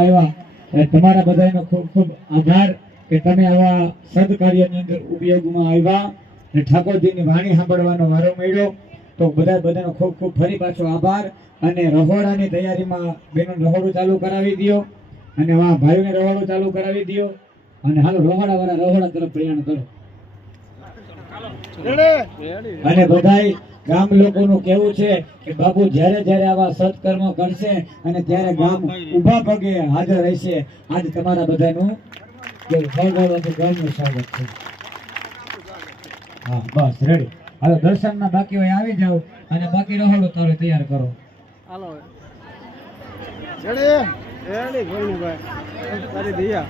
આવ્યા તમારા બધાનો ખૂબ ખૂબ આભાર કે તમે આવા સદકાર્યની અંદર ઉપયોગમાં આવ્યા અને ઠાકોરજીની વાણી સાંભળવાનો વારો મળ્યો તો બધાનો ખૂબ ખૂબ ફરી પાછો આભાર અને રહોડાની તૈયારીમાં બેનો રહોડું ચાલુ કરાવી દો અને વાહ ભાઈઓને રહોડું ચાલુ કરાવી દો અને હાલો રહોડાવાળા રહોડા તરફ પ્રયાણ કરો અને બધાય ગામ લોકોનું કેવું છે કે બાપુ જ્યારે જ્યારે આવા સત્કર્મ કરશે અને ત્યારે ગામ ઊભા પગે હાજર રહેશે. આજ તમારા બધાનું ગામનું સ્વાગત છે. હા બસ રેડી. હવે દર્શનમાં બાકી હોય આવી જાવ અને બાકી રહોડું તારે તૈયાર કરો. હાલો રેડી ગોવિંદભાઈ તારી દિયા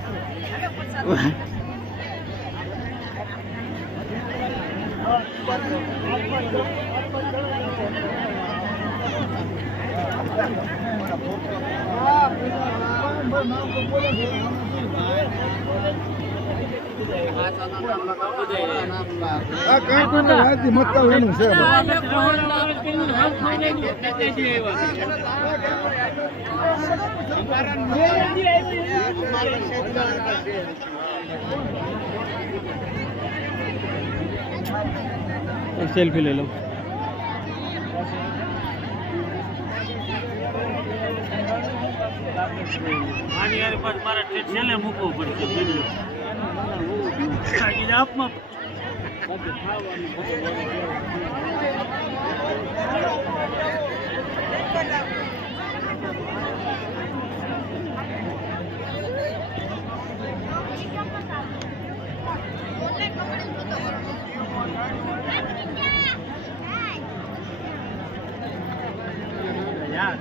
સેલ્ફી લઈ લો. આની યાર પાછ મારા છેલ્લે મૂકવો પડશે વિડિયો આપમાં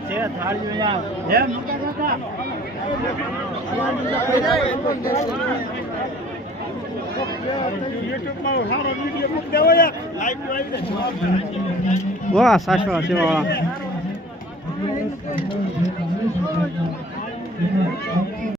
છે થાળીઓ યાર જેમ મોટા YouTube માં સારો વિડિયો મૂક દેવો યાર લાઈક આવી દે. વાહ સાચવા છે વાળા.